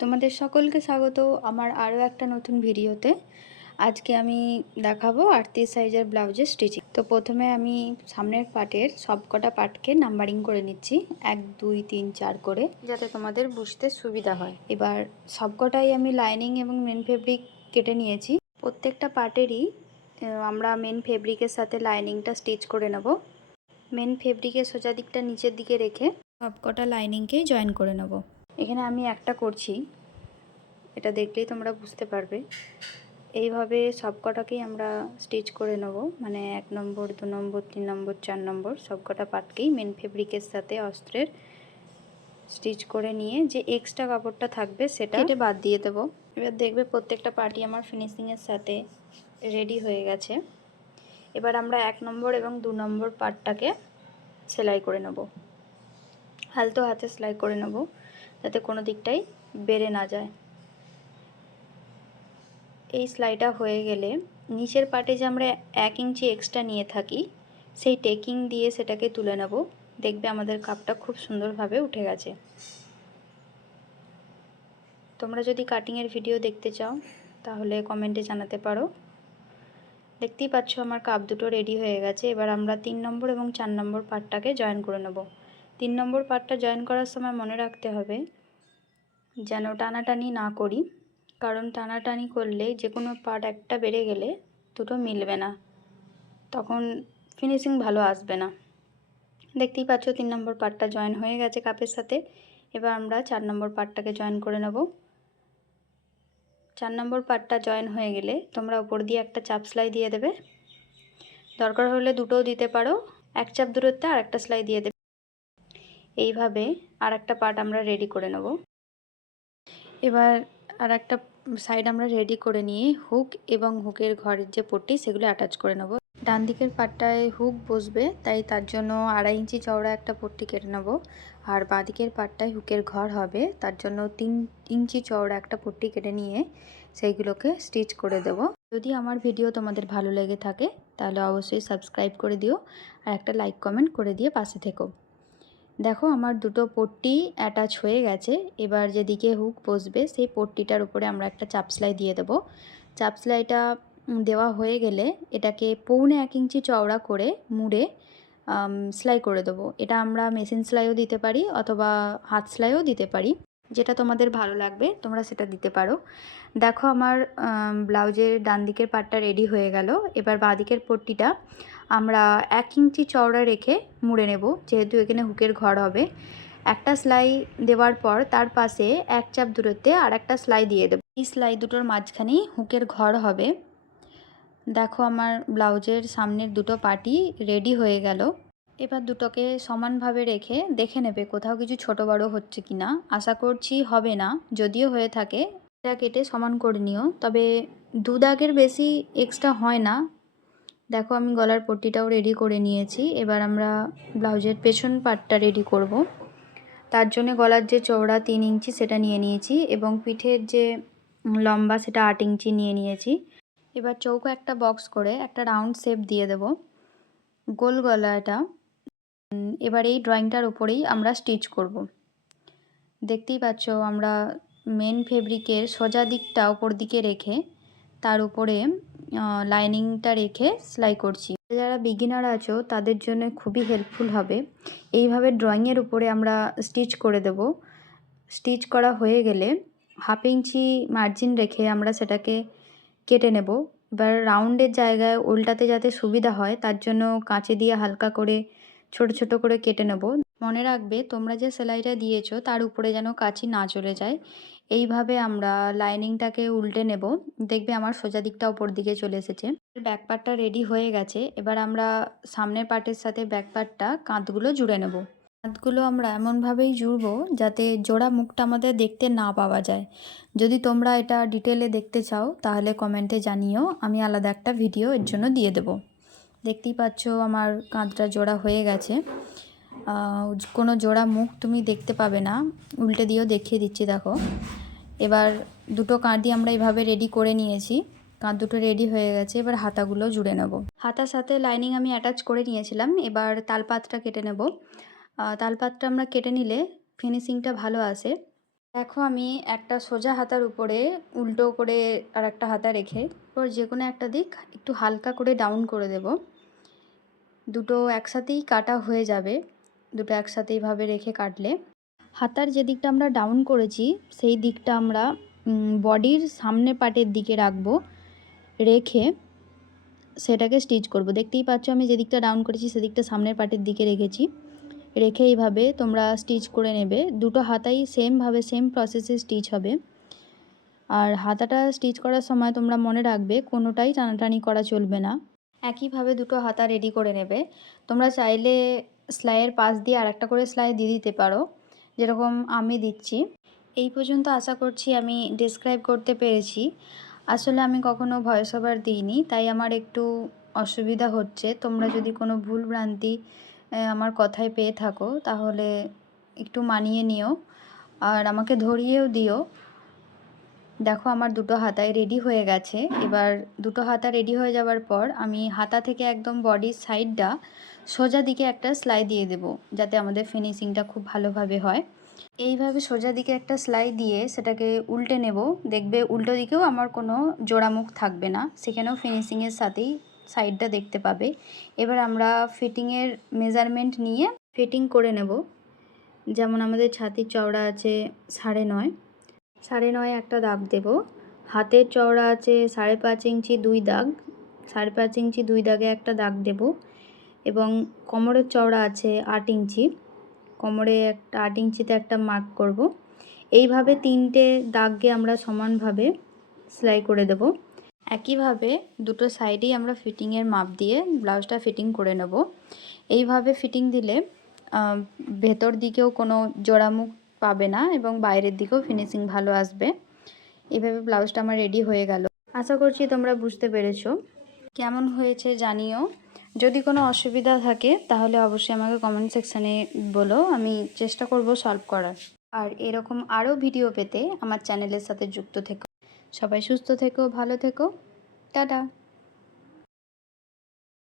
তোমাদের সকলকে স্বাগত আমার আরও একটা নতুন ভিডিওতে। আজকে আমি দেখাবো 38 সাইজের ব্লাউজের স্টিচিং। তো প্রথমে আমি সামনের পার্টের সবকটা পার্টকে নাম্বারিং করে নিচ্ছি 1 2 3 4 করে, যাতে তোমাদের বুঝতে সুবিধা হয়। এবার সবকটাই আমি লাইনিং এবং মেন ফেব্রিক কেটে নিয়েছি। প্রত্যেকটা পার্টেরই আমরা মেন ফেব্রিকের সাথে লাইনিংটা স্টিচ করে নেব। মেন ফেব্রিকের সোজা দিকটা নিচের দিকে রেখে সবকটা লাইনিংকেই জয়েন করে নেব। এখানে আমি একটা করছি, এটা দেখলেই তোমরা বুঝতে পারবে। এইভাবে সবকটাকেই আমরা স্টিচ করে নেব, মানে 1 নম্বর 2 নম্বর 3 নম্বর 4 নম্বর সবকটা পার্টকেই মেন ফেব্রিকের সাথে অস্ত্রের স্টিচ করে নিয়ে যে এক্সট্রা কাপড়টা থাকবে সেটা কেটে বাদ দিয়ে দেবো। এবার দেখবে প্রত্যেকটা পার্টই আমার ফিনিশিংয়ের সাথে রেডি হয়ে গেছে। এবার আমরা 1 নম্বর এবং 2 নম্বর পার্টটাকে সেলাই করে নেব, আলতো হাতে সেলাই করে নেব যাতে কোনো দিকটাই বেড়ে না যায়। এই সেলাইটা হয়ে গেলে নিচের পার্টে যে আমরা 1 ইঞ্চি এক্সট্রা নিয়ে থাকি সেই টেকিং দিয়ে সেটাকে তুলে নেব। দেখবে আমাদের কাপটা খুব সুন্দরভাবে উঠে গেছে। তোমরা যদি কাটিংয়ের ভিডিও দেখতে চাও তাহলে কমেন্টে জানাতে পারো। দেখতেই পাচ্ছ আমার কাপ দুটো রেডি হয়ে গেছে। এবার আমরা 3 নম্বর এবং 4 নম্বর পার্টটাকে জয়েন করে নেব। 3 নম্বর পার্টটা জয়েন করার সময় মনে রাখতে হবে যেন টানাটানি না করি, কারণ টানাটানি করলে যে কোনো পার্ট একটা বেড়ে গেলে দুটো মিলবে না, তখন ফিনিশিং ভালো আসবে না। দেখতেই পাচ্ছ 3 নম্বর পার্টটা জয়েন হয়ে গেছে কাপের সাথে। এবার আমরা 4 নম্বর পার্টটাকে জয়েন করে নেব। 4 নম্বর পার্টটা জয়েন হয়ে গেলে তোমরা উপর দিয়ে একটা চাপ সেলাই দিয়ে দেবে, দরকার হলে দুটোও দিতে পারো। এক চাপ দূরত্বে আর একটা সেলাই দিয়ে দেবে। এইভাবে আর একটা পার্ট আমরা রেডি করে নেব। এবার আর একটা সাইড আমরা রেডি করে নিয়ে হুক এবং হুকের ঘরের যে পট্টি সেগুলো অ্যাটাচ করে নেব। ডান দিকের পাটটায় হুক বসবে, তাই তার জন্য 2.5 ইঞ্চি চওড়া একটা পট্টি কেটে নেব। আর বাঁ দিকের পাটটায় হুকের ঘর হবে, তার জন্য 3 ইঞ্চি চওড়া একটা পট্টি কেটে নিয়ে সেইগুলোকে স্টিচ করে দেব। যদি আমার ভিডিও তোমাদের ভালো লেগে থাকে তাহলে অবশ্যই সাবস্ক্রাইব করে দিও আর একটা লাইক কমেন্ট করে দিয়ে পাশে থেকো। দেখো আমার দুটো পট্টি অ্যাটাচ হয়ে গেছে। এবার যেদিকে হুক বসবে সেই পট্টিটার উপরে আমরা একটা চাপ সেলাই দিয়ে দেব। চাপ সেলাইটা দেওয়া হয়ে গেলে এটাকে 1.25 ইঞ্চি চওড়া করে মুড়ে সেলাই করে দেবো। এটা আমরা মেশিন সেলাইও দিতে পারি অথবা হাত সেলাইও দিতে পারি, যেটা তোমাদের ভালো লাগবে তোমরা সেটা দিতে পারো। দেখো আমার ব্লাউজের ডান দিকের পার্টটা রেডি হয়ে গেল। এবার বাঁ দিকের পট্টিটা আমরা 1 ইঞ্চি চওড়া রেখে মুড়ে নেব, যেহেতু এখানে হুকের ঘর হবে। একটা সেলাই দেওয়ার পর তার পাশে 1 চাপ দূরত্বে আর একটা সেলাই দিয়ে দেব। এই সেলাই দুটোর মাঝখানেই হুকের ঘর হবে। দেখো আমার ব্লাউজের সামনের দুটো পার্টই রেডি হয়ে গেল। এবার দুটোকে সমানভাবে রেখে দেখে নেবে কোথাও কিছু ছোট বড় হচ্ছে কিনা। আশা করছি হবে না, যদিও হয়ে থাকে এটা কেটে সমান করে নিও, তবে 2 দাগের বেশি এক্সট্রা হয় না। দেখো আমি গলার পট্টিটাও রেডি করে নিয়েছি। এবার আমরা ব্লাউজের পেছন পার্টটা রেডি করব। তার জন্য গলার যে চওড়া 3 ইঞ্চি সেটা নিয়ে নিয়েছি এবং পিঠের যে লম্বা সেটা 8 ইঞ্চি নিয়ে নিয়েছি। এবার চৌকো একটা বক্স করে একটা রাউন্ড শেপ দিয়ে দেব গোল গলাটা। এবার এই ড্রয়িংটার উপরেই আমরা স্টিচ করব। দেখতেই পাচ্ছ আমরা মেন ফেব্রিকের সোজা দিকটা উপর দিকে রেখে তার উপরে লাইনিংটা রেখে সেলাই করছি। যারা বিগিনার আছো তাদের জন্য খুবই হেল্পফুল হবে। এইভাবে ড্রয়িংয়ের উপরে আমরা স্টিচ করে দেব। স্টিচ করা হয়ে গেলে 1/2 ইঞ্চি মার্জিন রেখে আমরা সেটাকে কেটে নেব। এবার রাউন্ডের জায়গায় উল্টাতে যাতে সুবিধা হয় তার জন্য কাঁচি দিয়ে হালকা করে ছোট ছোট করে কেটে নেব। মনে রাখবে তোমরা যে সেলাইটা দিয়েছো তার উপরে যেন কাঁচি না চলে যায়। এইভাবে আমরা লাইনিংটাকে উল্টে নেব। দেখবে আমার সোজা দিকটা উপর দিকে চলে এসেছে। ব্যাক পার্টটা রেডি হয়ে গেছে। এবার আমরা সামনের পার্টের সাথে ব্যাক পার্টটা কাঁধগুলো জুড়ে নেব। কাঁধগুলো আমরা এমনভাবেই জুড়ব যাতে জোড়া মুখটা আমাদের দেখতে না পাওয়া যায়। যদি তোমরা এটা ডিটেলে দেখতে চাও তাহলে কমেন্টে জানিও, আমি আলাদা একটা ভিডিও এর জন্য দিয়ে দেব। দেখতেই পাচ্ছ আমার কাঁধটা জোড়া হয়ে গেছে। কোনো জোড়া মুখ তুমি দেখতে পাবে না, উল্টে দিয়েও দেখিয়ে দিচ্ছি দেখো। এবার দুটো কাঁধই আমরা এইভাবে রেডি করে নিয়েছি। কাঁধ দুটো রেডি হয়ে গেছে। এবার হাতাগুলো জুড়ে নেব। হাতার সাথে লাইনিং আমি অ্যাটাচ করে নিয়েছিলাম। এবার তালপাতটা কেটে নেব। তালপাতটা আমরা কেটে নিলে ফিনিশিংটা ভালো আসে। দেখো আমি একটা সোজা হাতার উপরে উল্টো করে আর একটা হাতা রেখে এরপর যে কোনো একটা দিক একটু হালকা করে ডাউন করে দেব। দুটো একসাথেই কাটা হয়ে যাবে, দুটো একসাথে এইভাবে রেখে কাটলে হাতার যে দিকটা আমরা ডাউন করেছি সেই দিকটা আমরা বডির সামনে পার্টের দিকে রাখবো, রেখে সেটাকে স্টিচ করব। দেখতেই পাচ্ছ আমি যে দিকটা ডাউন করেছি সেদিকটা সামনের পার্টের দিকে রেখেছি, রেখে এইভাবে তোমরা স্টিচ করে নেবে। দুটো হাতাই সেমভাবে সেম প্রসেসে স্টিচ হবে। আর হাতাটা স্টিচ করার সময় তোমরা মনে রাখবে কোনোটাই টানাটানি করা চলবে না। একইভাবে দুটো হাতা রেডি করে নেবে। তোমরা চাইলে সেলাইয়ের পাশ দিয়ে আর একটা করে সেলাই দিয়ে দিতে পারো, যেরকম আমি দিচ্ছি। এই পর্যন্ত আশা করছি আমি ডেসক্রাইব করতে পেরেছি। আসলে আমি কখনো ভয়েস ওভার দিইনি, তাই আমার একটু অসুবিধা হচ্ছে। তোমরা যদি কোনো ভুল ভ্রান্তি আমার কথায় পেয়ে থাকো তাহলে একটু মানিয়ে নিও আর আমাকে ধরিয়েও দিও। দেখো আমার দুটো হাতায় রেডি হয়ে গেছে। এবার দুটো হাতা রেডি হয়ে যাওয়ার পর আমি হাতা থেকে একদম বডির সাইডটা সোজা দিকে একটা সেলাই দিয়ে দেব, যাতে আমাদের ফিনিশিংটা খুব ভালোভাবে হয়। এইভাবে সোজা দিকে একটা সেলাই দিয়ে সেটাকে উল্টে নেব। দেখবে উল্টো দিকেও আমার কোনো জোড়া মুখ থাকবে না, সেখানেও ফিনিশিংয়ের সাথেই সাইডটা দেখতে পাবে। এবার আমরা ফিটিংয়ের মেজারমেন্ট নিয়ে ফিটিং করে নেব। যেমন আমাদের ছাতির চওড়া আছে 9.5, 9.5 একটা দাগ দেব। হাতের চওড়া আছে 5.5 ইঞ্চি 2 দাগ, 5.5 ইঞ্চি 2 দাগে একটা দাগ দেব। এবং কোমরের চওড়া আছে 8 ইঞ্চি, কোমরে একটা 8 ইঞ্চিতে একটা মার্ক করব। এইভাবে 3টে দাগকে আমরা সমানভাবে সেলাই করে দেব। একইভাবে দুটো সাইডেই আমরা ফিটিংয়ের মাপ দিয়ে ব্লাউজটা ফিটিং করে নেব। এইভাবে ফিটিং দিলে ভেতর দিকেও কোনো জোড়ামুখ পাবে না এবং বাইরের দিকেও ফিনিশিং ভালো আসবে। এইভাবে ব্লাউজটা আমার রেডি হয়ে গেল। আশা করছি তোমরা বুঝতে পেরেছো। কেমন হয়েছে জানিও। যদি কোনো অসুবিধা থাকে তাহলে অবশ্যই আমাকে কমেন্ট সেকশানে বলো, আমি চেষ্টা করব সলভ করার। আর এরকম আরও ভিডিও পেতে আমার চ্যানেলের সাথে যুক্ত থেকো। সবাই সুস্থ থেকো, ভালো থেকো, টাটা।